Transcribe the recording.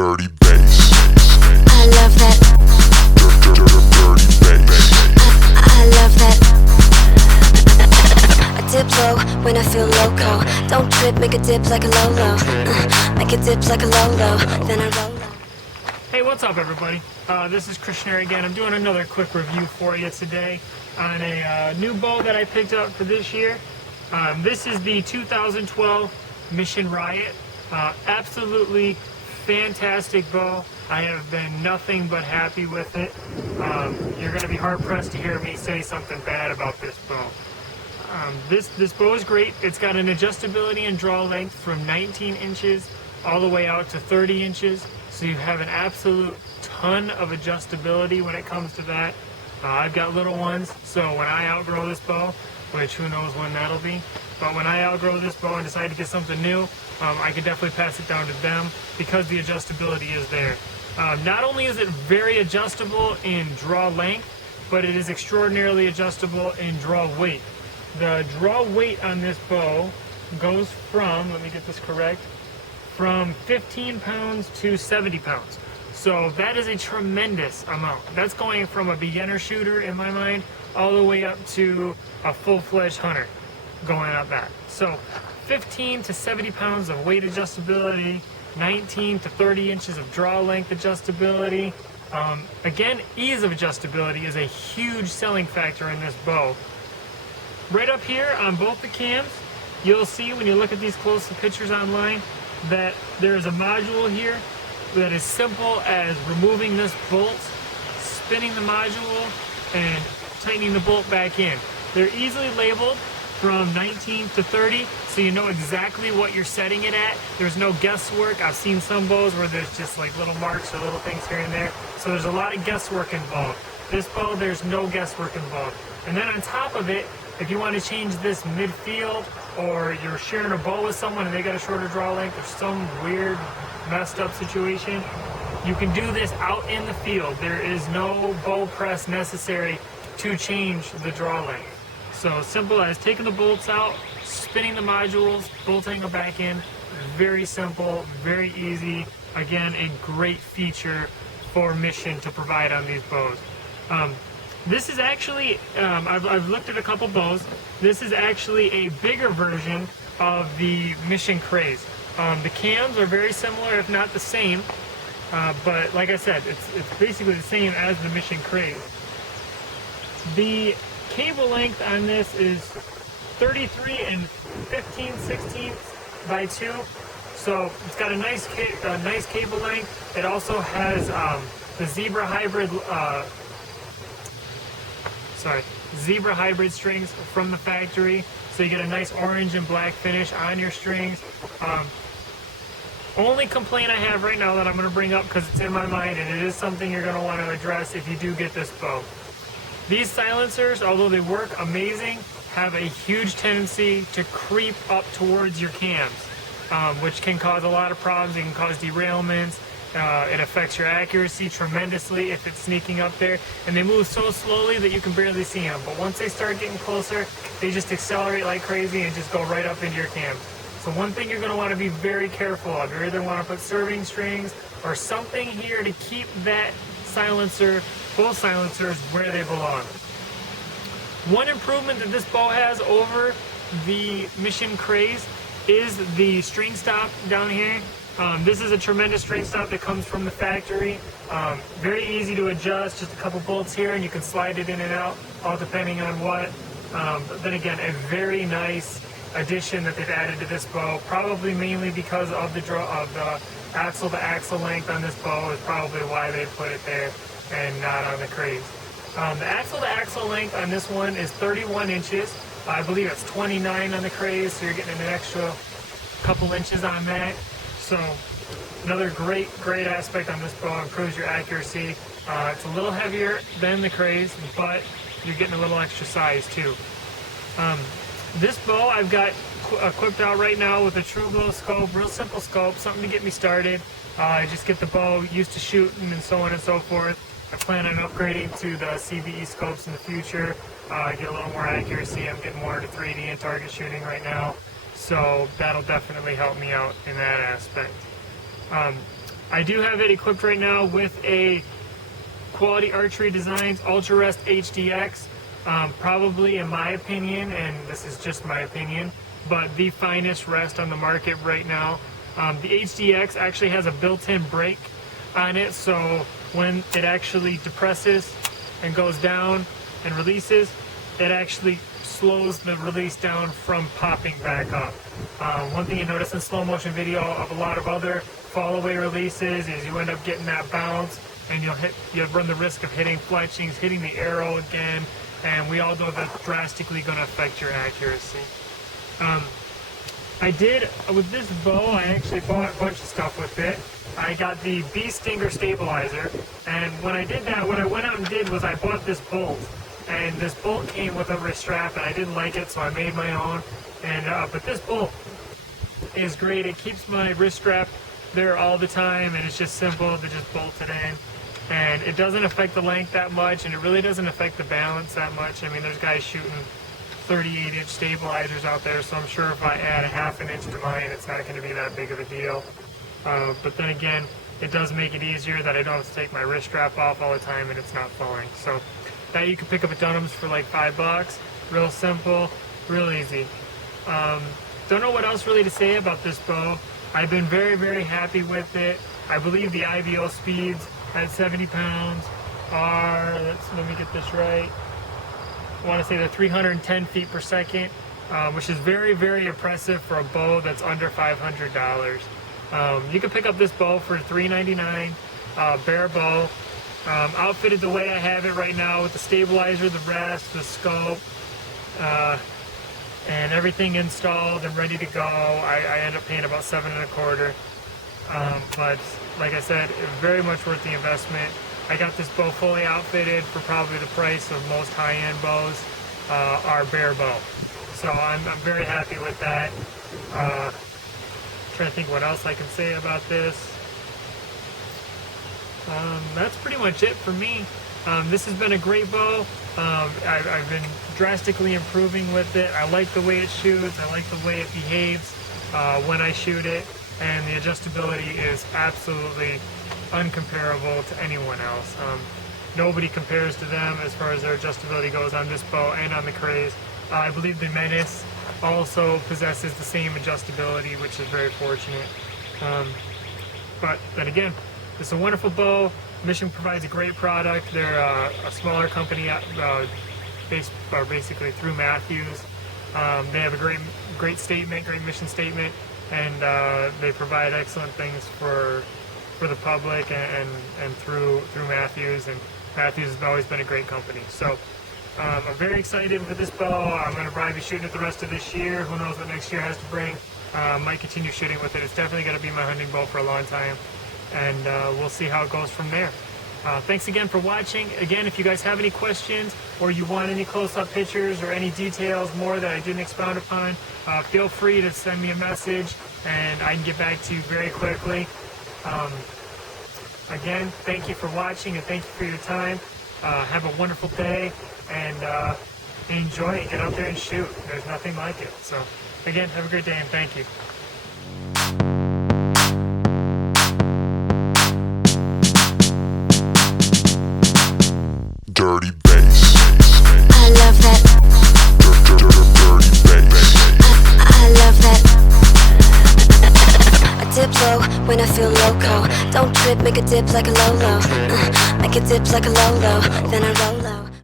dirty bass. I love that. Dirty bass. I love that. I dip low when I feel loco. Don't trip, make a dip like a Lolo. Make a dip like a Lolo, then I roll. Hey, what's up everybody? This is Krishna again. I'm doing another quick review for you today on a new bow that I picked up for this year. This is the 2012 Mission Riot. Absolutely fantastic bow. I have been nothing but happy with it. You're going to be hard pressed to hear me say something bad about this bow. This bow is great. It's got an adjustability and draw length from 19 inches all the way out to 30 inches. So you have an absolute ton of adjustability when it comes to that. I've got little ones, so when I outgrow this bow, which who knows when that'll be, but when I outgrow this bow and decide to get something new, I can definitely pass it down to them because the adjustability is there. Not only is it very adjustable in draw length, but it is extraordinarily adjustable in draw weight. The draw weight on this bow goes from, let me get this correct, from 15 pounds to 70 pounds. So that is a tremendous amount. That's going from a beginner shooter in my mind all the way up to a full-fledged hunter going up that. So 15 to 70 pounds of weight adjustability, 19 to 30 inches of draw length adjustability. Again, ease of adjustability is a huge selling factor in this bow. Right up here on both the cams, you'll see when you look at these close pictures online that there is a module here that is simple as removing this bolt, spinning the module, and tightening the bolt back in. They're easily labeled from 19 to 30, so you know exactly what you're setting it at. There's no guesswork. I've seen some bows where there's just like little marks or little things here and there, so there's a lot of guesswork involved. This bow, there's no guesswork involved. And then on top of it, if you want to change this midfield, or you're sharing a bow with someone and they got a shorter draw length or some weird messed up situation, you can do this out in the field. There is no bow press necessary to change the draw length. So simple as taking the bolts out, spinning the modules, bolting them back in. Very simple, very easy. Again, a great feature for Mission to provide on these bows. This is actually, I've looked at a couple bows. This is actually a bigger version of the Mission Craze. The cams are very similar, if not the same, but like I said, it's basically the same as the Mission Craze. The cable length on this is 33 and 15/16 by 2, so it's got a nice cable length. It also has the Zebra hybrid strings from the factory, so you get a nice orange and black finish on your strings. Only complaint I have right now that I'm going to bring up because it's in my mind, and it is something you're going to want to address if you do get this bow. These silencers, although they work amazing, have a huge tendency to creep up towards your cams, which can cause a lot of problems. It can cause derailments. It affects your accuracy tremendously if it's sneaking up there, and they move so slowly that you can barely see them. But once they start getting closer, they just accelerate like crazy and just go right up into your cams. So one thing you're going to want to be very careful of, you either want to put serving strings or something here to keep that silencer, both silencers, where they belong. One improvement that this bow has over the Mission Craze is the string stop down here. This is a tremendous string stop that comes from the factory. Very easy to adjust, just a couple bolts here and you can slide it in and out, all depending on what. But then again, a very nice addition that they've added to this bow, probably mainly because of the axle to axle length on this bow is probably why they put it there and not on the Craze. The axle to axle length on this one is 31 inches. I believe it's 29 on the Craze, so you're getting an extra couple inches on that. So another great aspect on this bow, improves your accuracy. It's a little heavier than the Craze, but you're getting a little extra size too. This bow I've got equipped out right now with a True Glow scope, real simple scope, something to get me started. Just get the bow used to shooting and so on and so forth. I plan on upgrading to the CVE scopes in the future, get a little more accuracy. I'm getting more into 3D and target shooting right now. So that'll definitely help me out in that aspect. I do have it equipped right now with a Quality Archery Designs Ultra Rest HDX. Probably, in my opinion, and this is just my opinion, but the finest rest on the market right now. The HDX actually has a built-in brake on it, so when it actually depresses and goes down and releases, it actually slows the release down from popping back up. One thing you notice in slow motion video of a lot of other fall away releases is you end up getting that bounce, and you'll run the risk of hitting fletchings, hitting the arrow again, and we all know that's drastically going to affect your accuracy. I did, with this bow, I actually bought a bunch of stuff with it. I got the Bee Stinger stabilizer, and when I did that, what I went out and did was I bought this bolt, and this bolt came with a wrist strap, and I didn't like it, so I made my own. And but this bolt is great. It keeps my wrist strap there all the time, and it's just simple to just bolt it in. And it doesn't affect the length that much, and it really doesn't affect the balance that much. I mean, there's guys shooting 38-inch stabilizers out there, so I'm sure if I add a ½ inch to mine, it's not going to be that big of a deal. But then again, it does make it easier that I don't have to take my wrist strap off all the time and it's not falling. So that you can pick up at Dunham's for like $5. Real simple, real easy. Don't know what else really to say about this bow. I've been very, very happy with it. I believe the IVO speeds at 70 pounds are, let me get this right, I want to say they're 310 feet per second, which is very, very impressive for a bow that's under $500. You can pick up this bow for $399, bare bow, outfitted the way I have it right now with the stabilizer, the rest, the scope, and everything installed and ready to go. I end up paying about $7.25. But like I said, very much worth the investment. I got this bow fully outfitted for probably the price of most high-end bows are bare bow. So I'm very happy with that. Trying to think what else I can say about this. That's pretty much it for me. This has been a great bow. I've been drastically improving with it. I like the way it shoots. I like the way it behaves when I shoot it. And the adjustability is absolutely uncomparable to anyone else. Nobody compares to them as far as their adjustability goes on this bow and on the Craze. I believe the Menace also possesses the same adjustability, which is very fortunate. But then again, it's a wonderful bow. Mission provides a great product. They're a smaller company basically through Matthews. They have a great statement, great mission statement, and they provide excellent things for the public and through Matthews. And Matthews has always been a great company. So I'm very excited with this bow. I'm going to probably be shooting it the rest of this year. Who knows what next year has to bring. Might continue shooting with it. It's definitely going to be my hunting bow for a long time. And we'll see how it goes from there. Thanks again for watching. Again, if you guys have any questions or you want any close-up pictures or any details more that I didn't expound upon, feel free to send me a message and I can get back to you very quickly. Again, thank you for watching and thank you for your time. Have a wonderful day and enjoy it. Get out there and shoot. There's nothing like it. So again, have a great day and thank you. Dirty bass. I love that. Dirty bass. I love that. I dip low when I feel loco. Don't trip, make a dip like a Lolo. Make a dip like a Lolo. Then I roll low.